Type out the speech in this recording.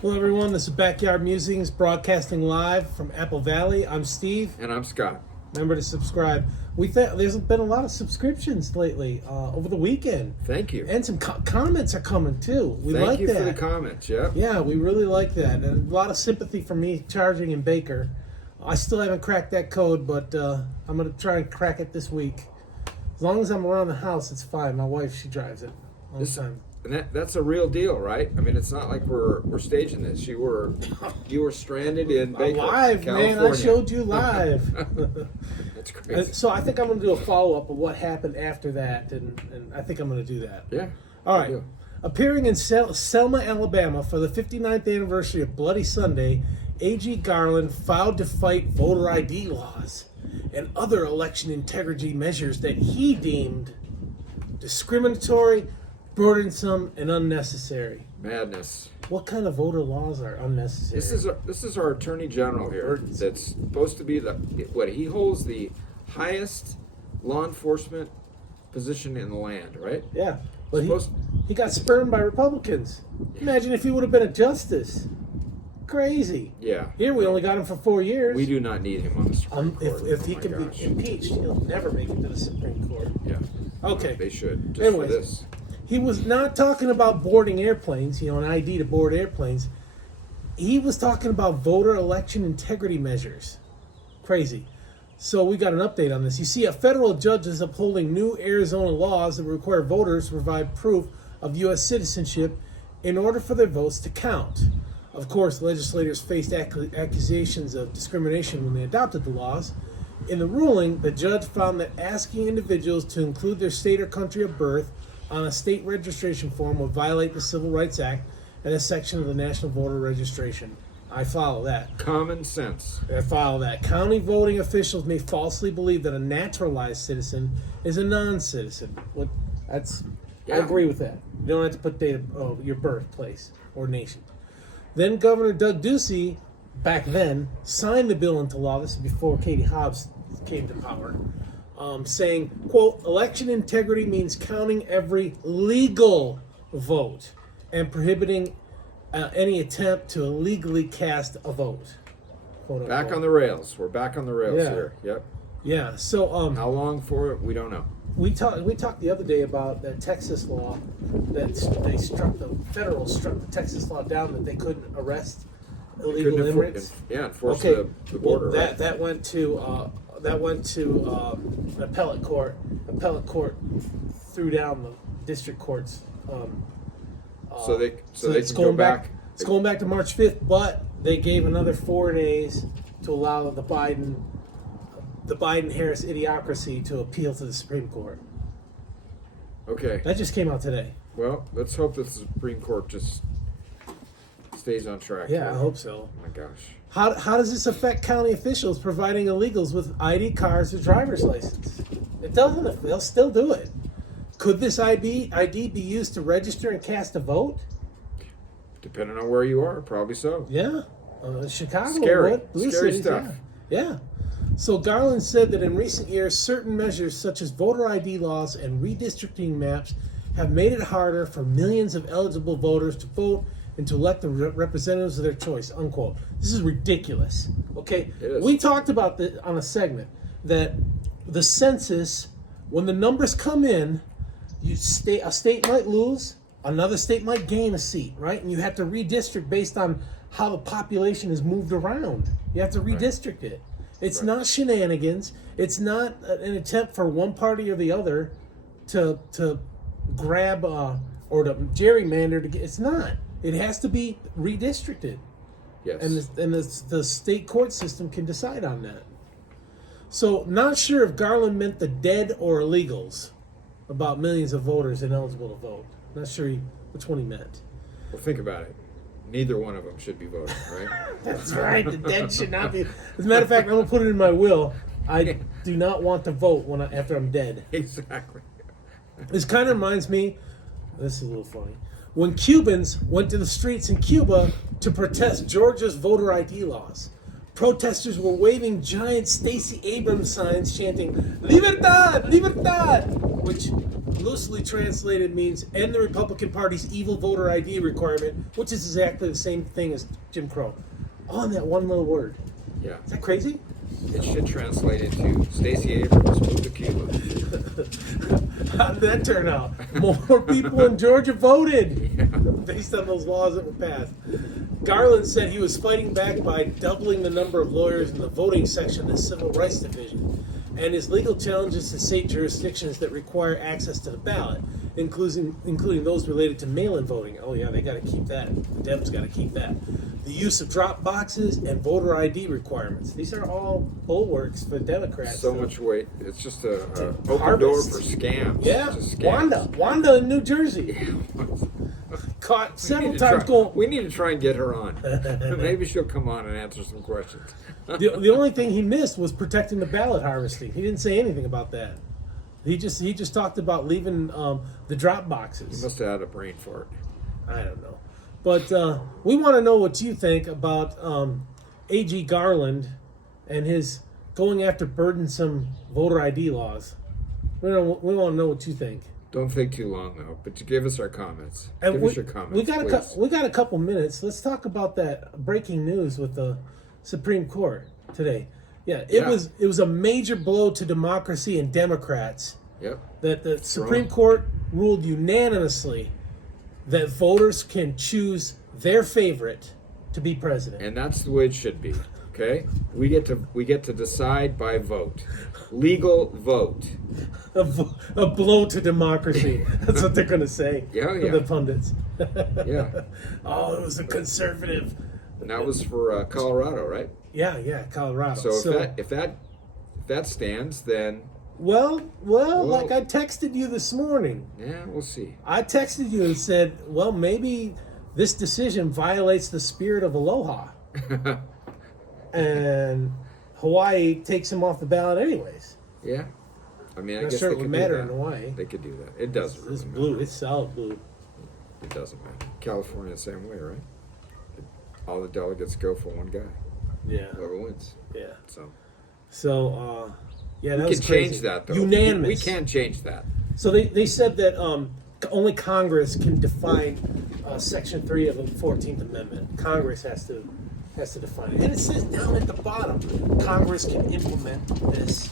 Hello, everyone. This is Backyard Musings, broadcasting live from Apple Valley. I'm Steve. And I'm Scott. Remember to subscribe. There's been a lot of subscriptions lately over the weekend. Thank you. And some comments are coming too. We Thank like you that. for the comments. Yeah. Yeah, we really like that, and a lot of sympathy for me charging in Baker. I still haven't cracked that code, but I'm gonna try and crack it this week. As long as I'm around the house, it's fine. My wife, she drives it all the time. And that's a real deal, right? I mean, it's not like we're staging this. You were stranded in Baker, live, California. man. I showed you live. That's crazy. So I think I'm going to do a follow-up of what happened after that, and I think I'm going to do that. Yeah. All right. Appearing in Selma, Alabama for the 59th anniversary of Bloody Sunday, A.G. Garland vowed to fight voter ID laws and other election integrity measures that he deemed discriminatory, burdensome, and unnecessary. Madness. What kind of voter laws are unnecessary? This is our Attorney General here. That's supposed to be he holds the highest law enforcement position in the land, right? Yeah, but he got spurned by Republicans. Imagine if he would have been a justice. Crazy. Yeah. Here we only got him for 4 years. We do not need him on the Supreme Court. If he can be impeached, he'll never make it to the Supreme Court. Yeah. Okay. They should. Just Anyways, for this. He was not talking about boarding airplanes, an ID to board airplanes. He was talking about voter election integrity measures. Crazy. So we got an update on this. You see, a federal judge is upholding new Arizona laws that require voters to provide proof of U.S. citizenship in order for their votes to count. Of course, legislators faced accusations of discrimination when they adopted the laws. In the ruling, the judge found that asking individuals to include their state or country of birth on a state registration form would violate the Civil Rights Act and a section of the National Voter Registration. I follow that. Common sense. I follow that. County voting officials may falsely believe that a naturalized citizen is a non-citizen. I agree with that. You don't have to put your birthplace or nation. Then Governor Doug Ducey, back then, signed the bill into law. This is before Katie Hobbs came to power. Saying, quote, election integrity means counting every legal vote and prohibiting any attempt to illegally cast a vote. Quote, back on the rails. We're back on the rails here. Yep. Yeah. So how long for it? We don't know. We talked the other day about that Texas law that the federals struck the Texas law down that they couldn't arrest illegal immigrants. Enforce the border. Well, that went to an appellate court. Appellate court threw down the district courts. So they it's can go back. It's going back to March 5th, but they gave another 4 days to allow the Biden-Harris idiocracy to appeal to the Supreme Court. Okay. That just came out today. Well, let's hope that the Supreme Court just stays on track. Yeah, I hope so. Oh my gosh. How does this affect county officials providing illegals with ID cards or driver's license? It doesn't. They'll still do it. Could this ID be used to register and cast a vote? Depending on where you are, probably so. Yeah. Chicago Scary. would. Blue Scary cities, stuff. Yeah. So Garland said that in recent years, certain measures such as voter ID laws and redistricting maps have made it harder for millions of eligible voters to vote and to elect the representatives of their choice, unquote. This is ridiculous, okay? It is. We talked about this on a segment, that the census, when the numbers come in, a state might lose, another state might gain a seat, right? And you have to redistrict based on how the population is moved around. You have to redistrict it. It's not shenanigans. It's not an attempt for one party or the other to grab or to gerrymander to get. It's not. It has to be redistricted. Yes. And the state court system can decide on that. So, not sure if Garland meant the dead or illegals about millions of voters ineligible to vote. Not sure which one he meant. Well, think about it. Neither one of them should be voting, right? That's right. The dead should not be. As a matter of fact, I'm going to put it in my will. I do not want to vote after I'm dead. Exactly. This kind of reminds me, this is a little funny, when Cubans went to the streets in Cuba to protest Georgia's voter ID laws. Protesters were waving giant Stacey Abrams signs chanting, "Libertad! Libertad!" which loosely translated means end the Republican Party's evil voter ID requirement, which is exactly the same thing as Jim Crow. All in that one little word. Yeah. Is that crazy? It should translate into Stacey Abrams moved to Cuba. How did that turn out? More people in Georgia voted Yeah. based on those laws that were passed. Garland said he was fighting back by doubling the number of lawyers in the voting section of the Civil Rights Division, and his legal challenges to state jurisdictions that require access to the ballot, including those related to mail-in voting. Oh yeah, they got to keep that. The Dems got to keep that. The use of drop boxes and voter ID requirements. These are all bulwarks for Democrats. So much weight. It's just a open harvest. door for scams. Yeah, Just scams. Wanda in New Jersey. Caught several times going. We need to try and get her on. Maybe she'll come on and answer some questions. The only thing he missed was protecting the ballot harvesting. He didn't say anything about that. He just talked about leaving the drop He boxes. must have had a brain fart. I don't know, but we want to know what you think about A.G. Garland and his going after burdensome voter ID laws. We want to know what you think. Don't take too long though, but to give us our comments. And Give us your comments. We got a couple minutes. Let's talk about that breaking news with the Supreme Court today. Yeah, it was a major blow to democracy and Democrats. Yep. That the Supreme Court ruled unanimously that voters can choose their favorite to be president. And that's the way it should be. Okay? We get to decide by vote. Legal vote. A blow to democracy. That's what they're going to say. Yeah. The pundits. Yeah. Oh, it was a conservative. And that was for Colorado, right? Yeah, Colorado. So if that stands, then Well, like I texted you this morning. yeah, we'll see. I texted you and said, well, maybe this decision violates the spirit of aloha. And Hawaii takes him off the ballot anyways. Yeah. I mean, I Not guess sure they it would could matter do in that. Hawaii. They could do that. It doesn't really It's matter. blue. It's solid blue. It doesn't matter. California the same way, right? All the delegates go for one guy. Yeah. Whoever wins. Yeah. So Yeah, that we was can crazy. change that though. Unanimous. We can change that. So they said that only Congress can define Section 3 of the 14th Amendment. Congress has to define it. And it says down at the bottom, Congress can implement this